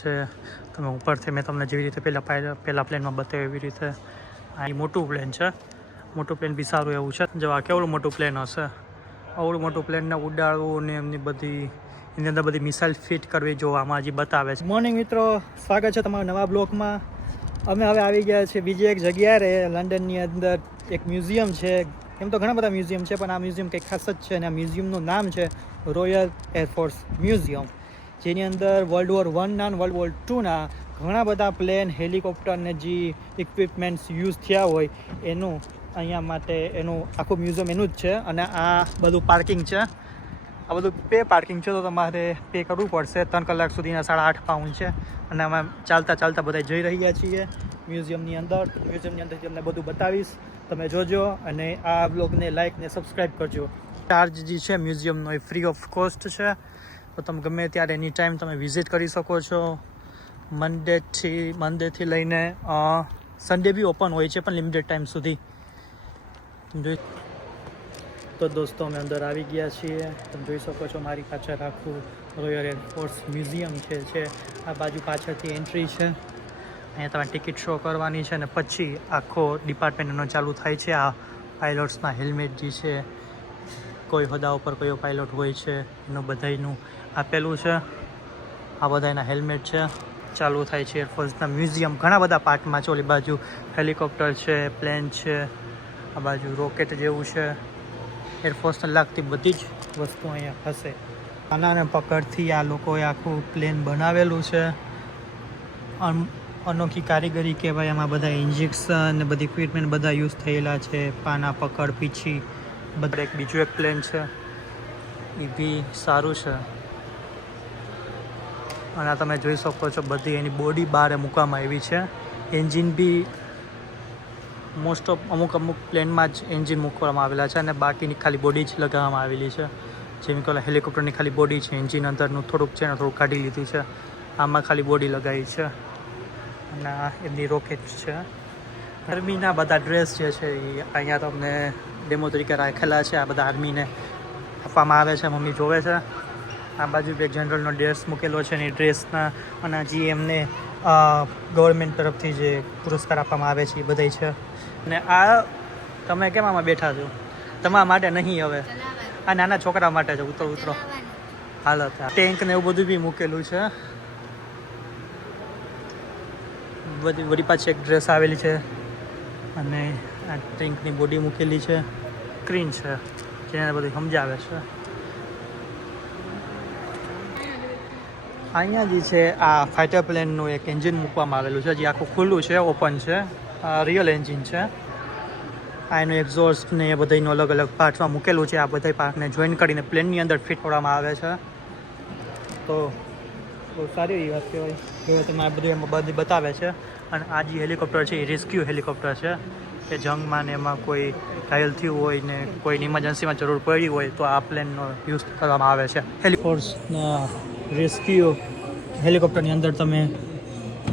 છે. તમે ઉપરથી મેં તમને જેવી રીતે પહેલાં પહેલાં પ્લેનમાં બતાવ્યું એવી રીતે આ મોટું પ્લેન છે. મોટું પ્લેન બી સારું એવું છે. જો આ કેવડું મોટું પ્લેન હશે? આવડું મોટું પ્લેનને ઉડાડવું ને એમની બધી, એની અંદર બધી મિસાઇલ ફિટ કરવી જો આમાં હજી બતાવે છે. મોર્નિંગ મિત્રો, સ્વાગત છે તમારા નવા બ્લોકમાં અમે હવે આવી ગયા છીએ બીજી એક જગ્યાએ, લંડનની અંદર એક મ્યુઝિયમ છે. એમ તો ઘણા બધા મ્યુઝિયમ છે, પણ આ મ્યુઝિયમ કંઈક ખાસ જ છે અને આ મ્યુઝિયમનું નામ છે રોયલ એરફોર્સ મ્યુઝિયમ જેની અંદર વર્લ્ડ વોર વનના અને વર્લ્ડ વોર ટુના ઘણા બધા પ્લેન હેલિકોપ્ટરને જે ઇક્વિપમેન્ટ્સ યુઝ થયા હોય, એનું અહીંયા માટે એનું આખું મ્યુઝિયમ એનું જ છે અને આ બધું પાર્કિંગ છે. આ બધું પે પાર્કિંગ છે તો તમારે પે કરવું પડશે. ત્રણ કલાક સુધીના સાડા આઠ પાઉન્ડ છે અને અમે ચાલતા ચાલતા બધા જઈ રહ્યા છીએ મ્યુઝિયમની અંદર. મ્યુઝિયમની અંદર તમને બધું બતાવીશ. તમે જોજો અને આ બ્લોગને લાઇક ને સબસ્ક્રાઈબ કરજો. ચાર્જ જે છે મ્યુઝિયમનો એ ફ્રી ઓફ કોસ્ટ છે. તો તમે ગમે ત્યારે એની ટાઈમ તમે વિઝિટ કરી શકો છો. મંડેથી મંડેથી લઈને સન્ડે બી ઓપન હોય છે, પણ લિમિટેડ ટાઈમ સુધી. જોઈ તો દોસ્તો, અમે અંદર આવી ગયા છીએ. તમે જોઈ શકો છો, મારી પાછળ આખું રોયલ એરફોર્સ મ્યુઝિયમ છે છે. આ બાજુ પાછળથી એન્ટ્રી છે. અહીંયા તમારે ટિકિટ શો કરવાની છે અને પછી આખો ડિપાર્ટમેન્ટ એનો ચાલુ થાય છે. આ પાયલોટ્સના હેલ્મેટ જે છે, કોઈ હોદ્દા ઉપર કયો પાયલોટ હોય છે, એનું બધાયનું આપેલું છે. આ બધા એના હેલ્મેટ છે. ચાલુ થાય છે એરફોર્સના મ્યુઝિયમ. ઘણા બધા પાર્ટમાં છે. ઓલી બાજુ હેલિકોપ્ટર છે, પ્લેન છે, આ બાજુ રોકેટ જેવું છે. એરફોર્સને લાગતી બધી જ વસ્તુ અહીંયા હશે. આનાને પકડથી આ લોકોએ આખું પ્લેન બનાવેલું છે. અન- અનોખી કારીગરી કહેવાય. એમાં બધા ઇન્જેક્શન બધી ઇક્વિપમેન્ટ બધા યુઝ થયેલા છે. પાના પકડ, પીછી, બધા એક બીજું એક પ્લેન છે. એ બી સારું છે. અને આ તમે જોઈ શકો છો બધી એની બોડી બહાર મૂકવામાં આવી છે. એન્જિન બી મોસ્ટ ઓફ અમુક અમુક પ્લેનમાં જ એન્જિન મૂકવામાં આવેલા છે અને બાકીની ખાલી બોડી જ લગાવવામાં આવેલી છે. જેમ કે હેલિકોપ્ટરની ખાલી બોડી છે. એન્જિન અંદરનું થોડુંક છે થોડુંક કાઢી લીધું છે. આમાં ખાલી બોડી લગાવી છે. અને એમની રોકેટ છે. આર્મીના બધા ડ્રેસ જે છે એ અહીંયા તમને ડેમો તરીકે રાખેલા છે. આ બધા આર્મીને આપવામાં આવે છે, મમ્મી જોવે છે. આ બાજુ બે જનરલનો ડ્રેસ મૂકેલો છે ને એ ડ્રેસના અને જે એમને ગવર્મેન્ટ તરફથી જે પુરસ્કાર આપવામાં આવે છે એ બધાય છે. અને આ તમે કેમ આમાં બેઠા છો? તમારા માટે નહીં હવે. આ નાના છોકરા માટે છે ઉતરો ઉતરો. હાલત ટેન્ક ને એવું બધું બી મૂકેલું છે. બધી, વળી પાછી એક ડ્રેસ આવેલી છે. અને આ ટેન્કની બોડી મૂકેલી છે. સ્ક્રીન છે. જેને બધું સમજાવે છે. અહીંયા જે છે, આ ફાઇટર પ્લેનનું એક એન્જિન મૂકવામાં આવેલું છે, જે આખું ખુલ્લું છે ઓપન છે, આ રિયલ એન્જિન છે. આ એનું એક્ઝોસ્ટ ને એ બધાનું અલગ અલગ પાર્ટમાં મૂકેલું છે, આ બધા પાર્ટને જોઈન કરીને પ્લેનની અંદર ફિટ કરવામાં આવે છે. તો બહુ સારી એવી વાત કહેવાય. કે તમે આ બધું એમાં બધી બતાવે છે. અને આ જે હેલિકોપ્ટર છે, એ રેસ્ક્યુ હેલિકોપ્ટર છે. કે જંગમાં ને એમાં કોઈ ઘાયલ થયું હોય ને કોઈની ઇમરજન્સીમાં જરૂર પડી હોય તો આ પ્લેનનો યુઝ કરવામાં આવે છે. હેલિફોર્સના રેસ્ક્યુ હેલિકોપ્ટરની અંદર તમે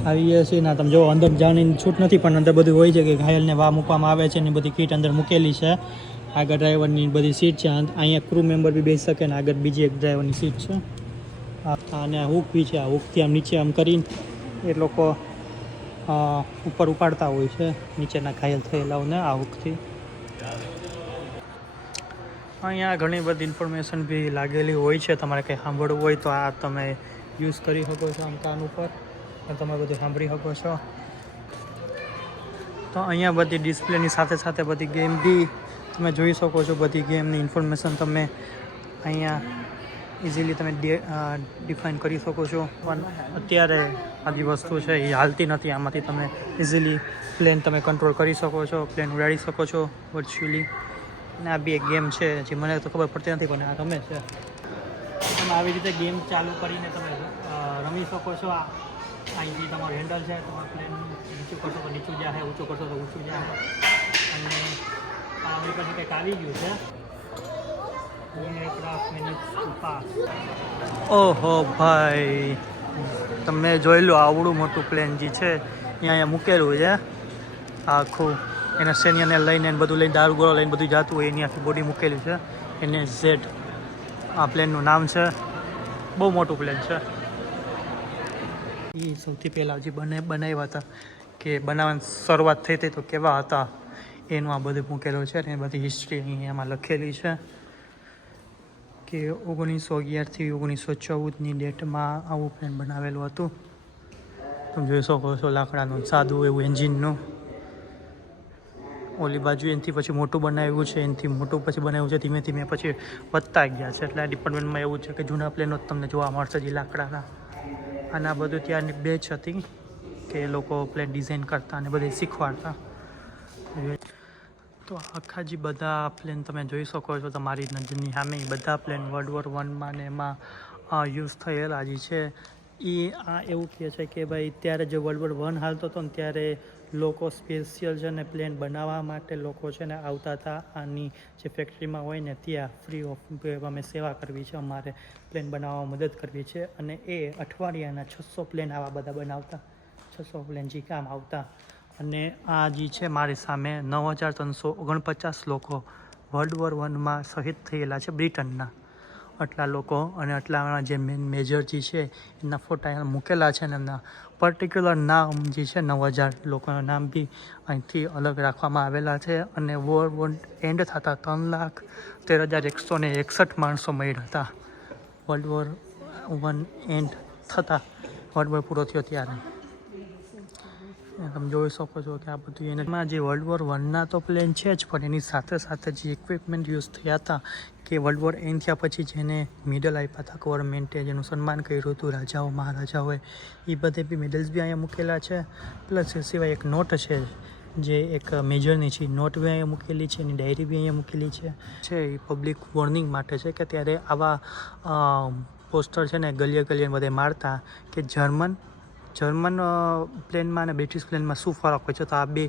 આવીએ છીએ. ના, તમે જો અંદર જવાની છૂટ નથી, પણ અંદર બધું હોય છે કે ઘાયલને વા મૂકવામાં આવે છે ને બધી કીટ અંદર મૂકેલી છે. આગળ ડ્રાઈવરની બધી સીટ છે. અહીંયા ક્રૂ મેમ્બર બી બેસી શકે ને આગળ બીજી એક ડ્રાઈવરની સીટ છે. અને આ હુક બી છે. આ હુકથી આમ નીચે આમ કરીને એ લોકો ઉપર ઉપાડતા હોય છે નીચેના ઘાયલ થયેલાઓને આ હુકથી. અહીંયા ઘણી બધી ઇન્ફોર્મેશન બી લાગેલી હોય છે. તમારે કંઈ સાંભળવું હોય તો આ તમે યુઝ કરી શકો છો આમ કાન ઉપર. અને તમે બધું સાંભળી શકો છો. તો અહીંયા બધી ડિસ્પ્લેની સાથે સાથે બધી ગેમ બી તમે જોઈ શકો છો. બધી ગેમની ઇન્ફોર્મેશન તમે અહીંયા ઇઝીલી તમે ડિફાઇન કરી શકો છો. પણ અત્યારે આ વસ્તુ છે, એ હાલતી નથી. આમાંથી તમે ઇઝીલી પ્લેન તમે કંટ્રોલ કરી શકો છો પ્લેન ઉડાડી શકો છો વર્ચ્યુઅલી અને આ બી એક ગેમ છે. જે મને તો ખબર પડતી નથી, પણ આ રમે છે. તમે આવી રીતે ગેમ ચાલુ કરીને તમે રમી શકો છો. આ અહીંથી તમારો હેન્ડલ છે, તમારો પ્લેન નીચું કરશો તો નીચું જાય, ઊંચું કરશો તો ઊંચું જાય. અને આ આપણી પાસે કંઈક આવી ગયું છે. ઓહો ભાઈ તમે જોઈ લો, આવડું મોટું પ્લેન જે છે અહીંયા મૂકેલું છે. આખું એના સૈન્યને લઈને એને બધું લઈને, દારૂગોળો લઈને બધું જતું હોય એની આખી બોડી મૂકેલી છે. એને ઝેડ આ પ્લેનનું નામ છે. બહુ મોટું પ્લેન છે. એ સૌથી પહેલાં જે બને, બનાવ્યા હતા કે બનાવવાની શરૂઆત થઈ હતી તો કેવા હતા, એનું આ બધું મૂકેલું છે અને બધી હિસ્ટ્રી અહીં એમાં લખેલી છે કે ઓગણીસો અગિયારથી ઓગણીસો ચૌદની ડેટમાં આવું પ્લેન બનાવેલું હતું. તમે જોઈ શકો છો લાકડાનું, સાદું એવું એન્જિનનું ઓલી બાજુ એનાથી પછી મોટું બનાવ્યું છે, એનાથી મોટું પછી બનાવ્યું છે, ધીમે ધીમે પછી વધતા ગયા છે. એટલે આ ડિપાર્ટમેન્ટમાં એવું છે કે જૂના પ્લેનો તમને જોવા મળશે જે લાકડાના. અને આ બધું ત્યાંની બેચ હતી કે એ લોકો પ્લેન ડિઝાઇન કરતા અને બધે શીખવાડતા. તો આખા જે બધા પ્લેન તમે જોઈ શકો છો, તમારી નજરની સામે બધા પ્લેન વર્લ્ડ વોર વનમાં ને એમાં યુઝ થયેલા જે છે એ આ એવું કહે છે કે ભાઈ, ત્યારે જે વર્લ્ડ વોર વન હાલતો હતો ને, ત્યારે લોકો સ્પેશિયલ છે ને પ્લેન બનાવવા માટે લોકો છે ને આવતા હતા. આની જે ફેક્ટરીમાં હોય ને ત્યાં ફ્રી ઓફ અમે સેવા કરવી છે, અમારે પ્લેન બનાવવામાં મદદ કરવી છે અને એ અઠવાડિયાના છસો પ્લેન આવા બધા બનાવતા. છસો પ્લેન જે કામ આવતા. અને આ જે છે મારી સામે નવ હજાર ત્રણસો ઓગણપચાસ લોકો વર્લ્ડ વોર વનમાં શહીદ થયેલા છે બ્રિટનના. આટલા લોકો અને આટલા જે મેન મેજર જે છે, એના ફોટા અહીંયા મૂકેલા છે અને એમના પર્ટિક્યુલર નામ જે છે, નવ હજાર લોકોના નામ બી અહીંથી અલગ રાખવામાં આવેલા છે અને વોર વોર એન્ડ થતા ત્રણ લાખ તેર હજાર એકસો ને એકસઠ માણસો મર્યા હતા. વર્લ્ડ વોર વન એન્ડ થતાં. વર્લ્ડ વોર પૂરો થયો ત્યારે. તમે જોઈ શકો છો કે આ બધું એને એમાં જે વર્લ્ડ વોર વનના તો પ્લેન છે જ, પણ એની સાથે સાથે જે ઇક્વિપમેન્ટ યુઝ થયા હતા કે વર્લ્ડ વોર એન્ડ થયા પછી જેને મેડલ આપ્યા હતા ગવર્મેન્ટે જેનું સન્માન કર્યું હતું, રાજાઓ, મહારાજાઓએ, એ બધે બી મેડલ્સ બી અહીંયા મૂકેલા છે. પ્લસ એ સિવાય એક નોટ છે, જે એક મેજરની છે નોટ બી અહીંયા મૂકેલી છે, એની ડાયરી બી અહીંયા મૂકેલી છે. એ પબ્લિક વોર્નિંગ માટે છે કે ત્યારે આવા પોસ્ટર છે ને ગલીએ ગલીએ બધે મારતા કે જર્મન જર્મન પ્લેનમાં અને બ્રિટિશ પ્લેનમાં શું ફરક હોય છે? તો આ બે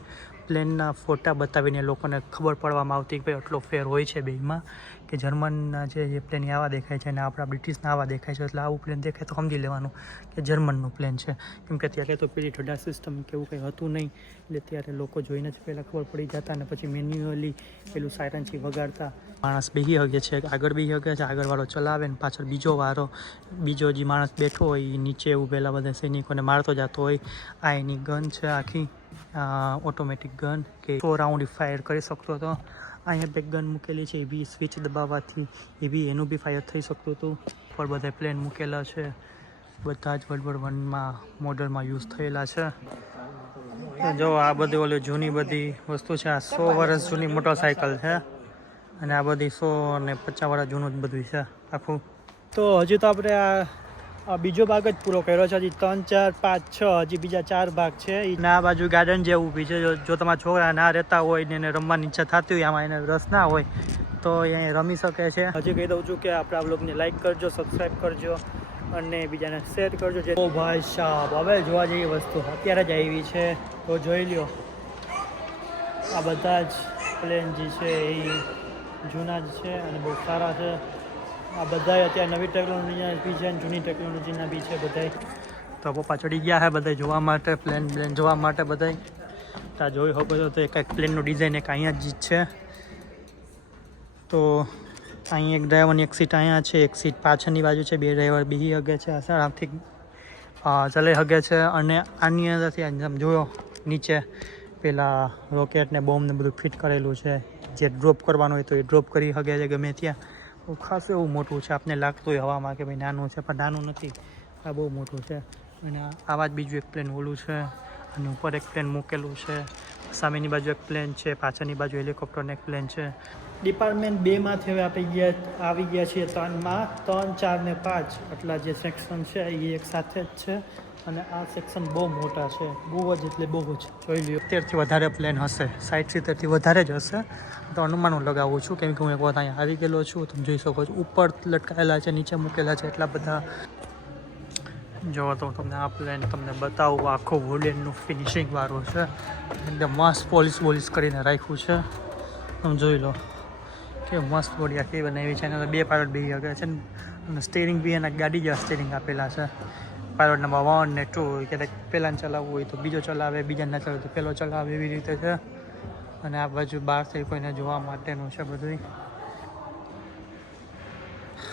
પ્લેનના ફોટા બતાવીને લોકોને ખબર પડવામાં આવતી કે ભાઈ આટલો ફેર હોય છે બેમાં. કે જર્મનના જે પ્લેન એ આવા દેખાય છે અને આપણા બ્રિટિશના આવા દેખાય છે, એટલે આવું પ્લેન દેખાય તો સમજી લેવાનું કે જર્મનનું પ્લેન છે. કેમ કે ત્યારે તો પેલી ઠડા સિસ્ટમ કે એવું કંઈ હતું નહીં, એટલે ત્યારે લોકો જોઈને જ પહેલાં ખબર પડી જતા અને પછી મેન્યુઅલી પેલું સાયરનથી વગાડતા. માણસ બેહી હગે છે, આગળ બેહી હગે છે, આગળવાળો ચલાવે ને પાછળ બીજો વારો, બીજો જે માણસ બેઠો હોય એ નીચે ઊભેલા બધા સૈનિકોને મારતો જતો હોય. આ એની ગન છે આખી ઓટોમેટિક ગન કે સો રાઉન્ડ ફાયર કરી શકતો હતો. અહીંયા બે ગન મૂકેલી છે, એ બી સ્વિચ દબાવવાથી, એ બી એનું બી ફાયર થઈ શકતું હતું. પણ બધા પ્લેન મૂકેલા છે. બધા જ વર્લ્ડ વોર વનમાં મોડલમાં યુઝ થયેલા છે. જો, આ બધી ઓલી જૂની બધી વસ્તુ છે, આ સો વર્ષ જૂની મોટરસાયકલ છે અને આ બધી સો અને પચાસ વર્ષ જૂનું જ બધું છે, આખું. તો હજી તો આપણે આ બીજો ભાગ જ પૂરો કર્યો છે. હજી ત્રણ, ચાર, પાંચ, છ, હજી બીજા ચાર ભાગ છે. ના બાજુ ગાર્ડન જેવું બી છે. જો તમારા છોકરા ના રહેતા હોય ને એને રમવાની ઈચ્છા થતી હોય, આમાં એને રસ ના હોય, તો એ રમી શકે છે. હજી કહી દઉં છું કે આપણા બ્લોગને લાઇક કરજો સબસ્ક્રાઈબ કરજો અને બીજાને શેર કરજો. જે ભાઈ સાહેબ હવે જોવા જેવી વસ્તુ અત્યારે જ આવી છે. તો જોઈ લ્યો. આ બધા જ પ્લેન જે છે, એ જૂના જ છે અને બહુ સારા છે. આ બધાય અત્યારે નવી ટેકનોલોજીના બી છે જૂની ટેકનોલોજીના બી છે બધાય. તો પપ્પા ચડી ગયા છે બધા જોવા માટે પ્લેન પ્લેન જોવા માટે બધાય. ત્યાં જોઈ શકો છો તો એક એક પ્લેનનું ડિઝાઇન એક અહીંયા જ છે. તો અહીં એક ડ્રાઈવરની એક સીટ અહીંયા છે, એક સીટ પાછળની બાજુ છે, બે ડ્રાઈવર બીજી હગે છે આરામથી ચલાવી શકે છે અને આની અંદરથી આમ જોયો, નીચે પેલા રોકેટ ને બોમ્બ ને બધું ફિટ કરેલું છે. જે ડ્રોપ કરવાનું હોય તો એ ડ્રોપ કરી શકે છે ગમે ત્યાં. ખાસું એવું મોટું છે. આપને લાગતું હોય હવામાં કે ભાઈ નાનું છે, પણ નાનું નથી. આ બહુ મોટું છે. અને આવા જ બીજું એક પ્લેન ઓલું છે. અને ઉપર એક પ્લેન મૂકેલું છે. સામેની બાજુ એક પ્લેન છે, પાછળની બાજુ હેલિકોપ્ટરને એક પ્લેન છે. ડિપાર્ટમેન્ટ બેમાંથી હવે આપણે ગયા, આવી ગયા છીએ ત્રણમાં, ત્રણ, ચાર ને પાંચ. આટલા જે સેક્શન છે, એ એક સાથે જ છે અને આ સેક્શન બહુ મોટા છે. બહુ જ એટલે બહુ જ. જોઈ લ્યો. અત્યારથી વધારે પ્લેન હશે. સાઠ સિત્તેરથી વધારે જ હશે. તો અનુમાન હું લગાવું છું, કેમ કે હું એક વખત અહીંયા આવી ગયેલો છું. તમે જોઈ શકો છો, ઉપર લટકાયેલા છે, નીચે મૂકેલા છે, એટલા બધા. જો, તો તમને આ પ્લેન તમને બતાવું, આખો વુડનનું ફિનિશિંગ વાળું છે. એકદમ મસ્ત પોલિશ બોલિશ કરીને રાખ્યું છે. તમે જોઈ લો. કે મસ્ત બોડી આખી બનાવી છે. અને બે પાયલોટ બી શકે છે અને સ્ટેરિંગ બી એના ગાડી જેવા સ્ટેરિંગ આપેલા છે. પાયલોટ નંબર વન ને ટુ ક્યારેક પહેલાંને ચલાવવું હોય તો બીજો ચલાવે, બીજાને ના ચલાવે તો પહેલો ચલાવે એવી રીતે છે. અને આ બાજુ બહારથી કોઈને જોવા માટેનું છે બધું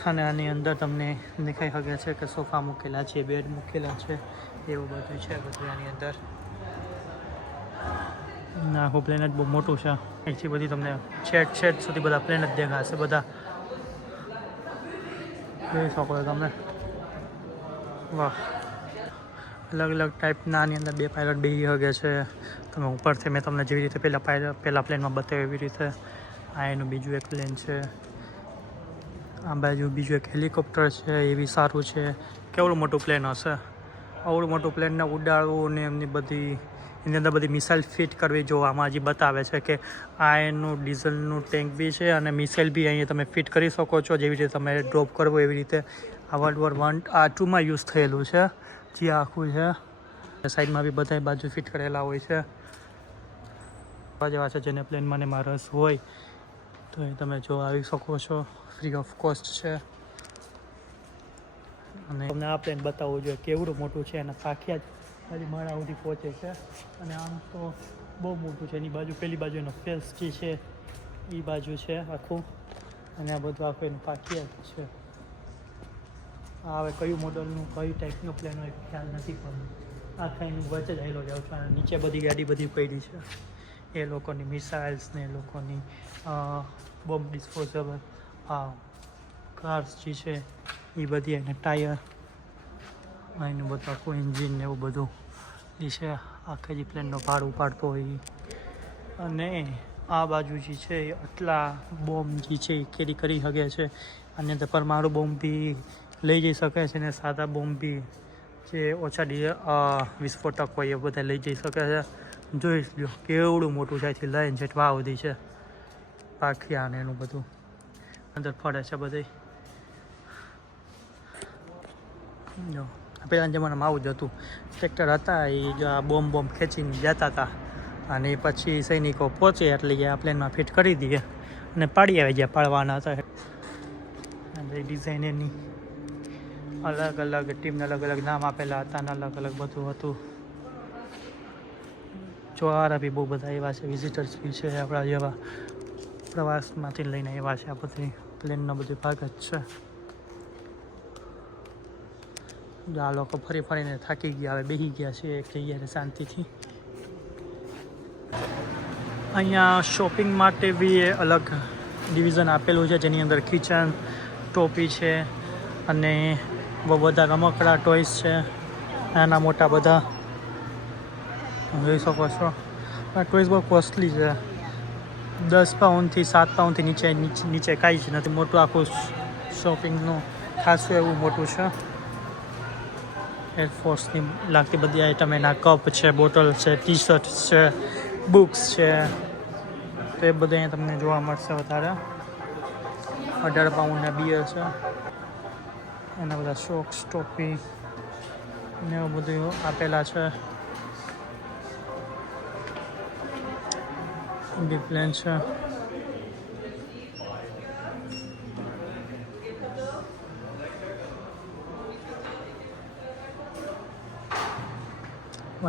અને આની અંદર તમને દેખાઈ શકે છે કે સોફા મૂકેલા છે બેડ મૂકેલા છે, એવું બધું છે બધું આની અંદર. આખું પ્લેન જ બહુ મોટું છે. અહીંથી બધી તમને છેટ છેટ સુધી બધા પ્લેન જ દેખાશે, બધા. જોઈ શકો તમે. વાહ. અલગ અલગ ટાઈપના આની અંદર બે પાયલટ બેસી શકે છે. તમે ઉપરથી મેં તમને જેવી રીતે પહેલાં પાયલટ પહેલાં પ્લેનમાં બતાવ્યું એવી રીતે. આ એનું બીજું એક પ્લેન છે. આ બાજુ બીજું એક હેલિકોપ્ટર છે, એ બી સારું છે. કેવડું મોટું પ્લેન હશે? આવડું મોટું પ્લેનને ઉડાડવું ને એમની બધી એની અંદર બધી મિસાઇલ ફિટ કરવી જો આમાં હજી બતાવે છે કે આ એનું ડીઝલનું ટેન્ક બી છે અને મિસાઇલ બી અહીંયા તમે ફિટ કરી શકો છો. જેવી રીતે તમે ડ્રોપ કરવો એવી રીતે આ વર્લ્ડ વોર વન આ ટુમાં યુઝ થયેલું છે. જે આખું છે. સાઈડમાં બી બધા બાજુ ફિટ કરેલા હોય છે. જેવા છે જેને પ્લેનમાં ને રસ હોય. તો એ તમે જો આવી શકો છો. ફ્રી ઓફ કોસ્ટ છે. અને તમને આ પ્લેન બતાવવું જોઈએ. કેવડું મોટું છે અને પાખ્યા ખાલી માળા સુધી પહોંચે છે. અને આમ તો બહુ મોટું છે. એની બાજુ, પેલી બાજુ એનો ફેસ જે છે એ બાજુ છે આખું. અને આ બધું આખું એનું પાકી છે. હવે કયું મોડલનું કઈ ટાઈપનો પ્લેન હોય, ખ્યાલ નથી પણ આખા એની વચ્ચે જ આવેલો જાઉં છું. અને નીચે બધી ગાડી બધી પડી છે. એ લોકોની મિસાઇલ્સ ને એ લોકોની બોમ્બ ડિસ્પોઝેબલ આ કાર્સ જે છે એ બધી એને ટાયર એનું બધું આખું એન્જિન ને એવું બધું. એ છે, આખે જે પ્લેનનો ભાર ઉપાડતો હોય અને આ બાજુ જે છે, એ આટલા બોમ્બ જે છે, એ કેરી કરી શકે છે. અને અંદર પરમાણુ બોમ્બ બી લઈ જઈ શકે છે ને સાદા બોમ્બ બી જે ઓછા ડી વિસ્ફોટક હોય એ બધા લઈ જઈ શકે છે. જોઈ લો કેવડું મોટું છે અહીંથી લઈને જેટવા વાવ છે. પાખિયા ને એનું બધું અંદર ફરે છે બધી. જો. પહેલાના જમાનામાં આવું જ હતું. ટ્રેક્ટર હતા, એ બોમ્બ બોમ્બ ખેંચીને જતા હતા. અને પછી સૈનિકો પહોંચે એટલે કે આ પ્લેનમાં ફિટ કરી દઈએ અને પાડી આવી ગયા પાડવાના હતા. અને ડિઝાઇન એની અલગ અલગ ટીમને અલગ અલગ નામ આપેલા હતા અને અલગ અલગ બધું હતું. ચોહારા બી બહુ બધા એવા છે વિઝિટર્સ બી છે આપણા જેવા. પ્રવાસમાંથી લઈને એવા છે આ બધી. પ્લેનનો બધું ભાગ જ છે. આ લોકો ફરી ફરીને થાકી ગયા, હવે બેસી ગયા છે જગ્યાએ શાંતિથી. અહીંયા શોપિંગ માટે બી એ અલગ ડિવિઝન આપેલું છે, જેની અંદર કિચન ટોપી છે, અને બહુ બધા રમકડા ટોયસ છે, નાના મોટા બધા. જોઈ શકો છો. આ બહુ કોસ્ટલી છે. દસ પાઉન્ડથી સાત પાઉન્ડથી નીચે નીચે કાંઈ જ નથી, મોટું આખું શોપિંગનું ખાસું એવું મોટું છે. એરફોર્સની લાગતી બધી આઈટમ એના કપ છે બોટલ છે ટી શર્ટ છે બુક્સ છે. તો એ બધું અહીંયા તમને જોવા મળશે વધારે. અઢાર પાઉન્ડના બિયર છે. એના બધા શોક્સ ટોપી ને એવું બધું આપેલા છે. બી છે.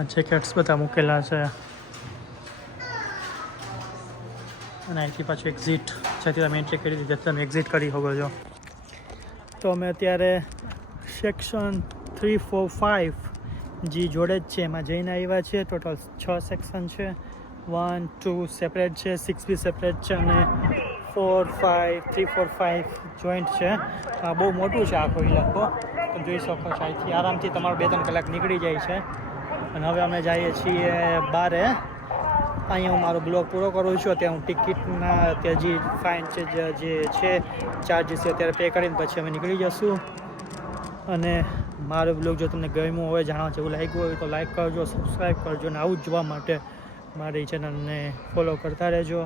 જેકેટ્સ બધા મૂકેલા છે. અને અહીંથી પાછું એક્ઝિટ જેથી તમે એન્ટ્રી કરી દીધી તમે એક્ઝિટ કરી શકો છો. તો અમે અત્યારે સેક્શન થ્રી ફોર ફાઇવ જે જોડે જ છે. એમાં જઈને આવ્યા છે ટોટલ છ સેક્શન છે. વન ટુ સેપરેટ છે. સિક્સ બી સેપરેટ છે અને four five three four five joint છે. બહુ મોટું છે આખો ઇલાકો તમે જોઈ શકો છો અહીંથી. આરામથી તમારો બે ત્રણ કલાક નીકળી જાય છે. અને હવે અમે જઈએ છીએ બારે. અહીંયા હું મારો બ્લોગ પૂરો કરું છું. અત્યારે હું ટિકિટના અત્યારે જે ફાઇન છે, જે છે ચાર્જીસ છે અત્યારે પે કરીને પછી અમે નીકળી જશું. અને મારો બ્લોગ જો તમને ગમ્યું હોય, જાણવા જેવું લાગ્યું હોય તો લાઈક કરજો સબસ્ક્રાઈબ કરજો અને આવું જ જોવા માટે મારી ચેનલને ફોલો કરતા રહેજો.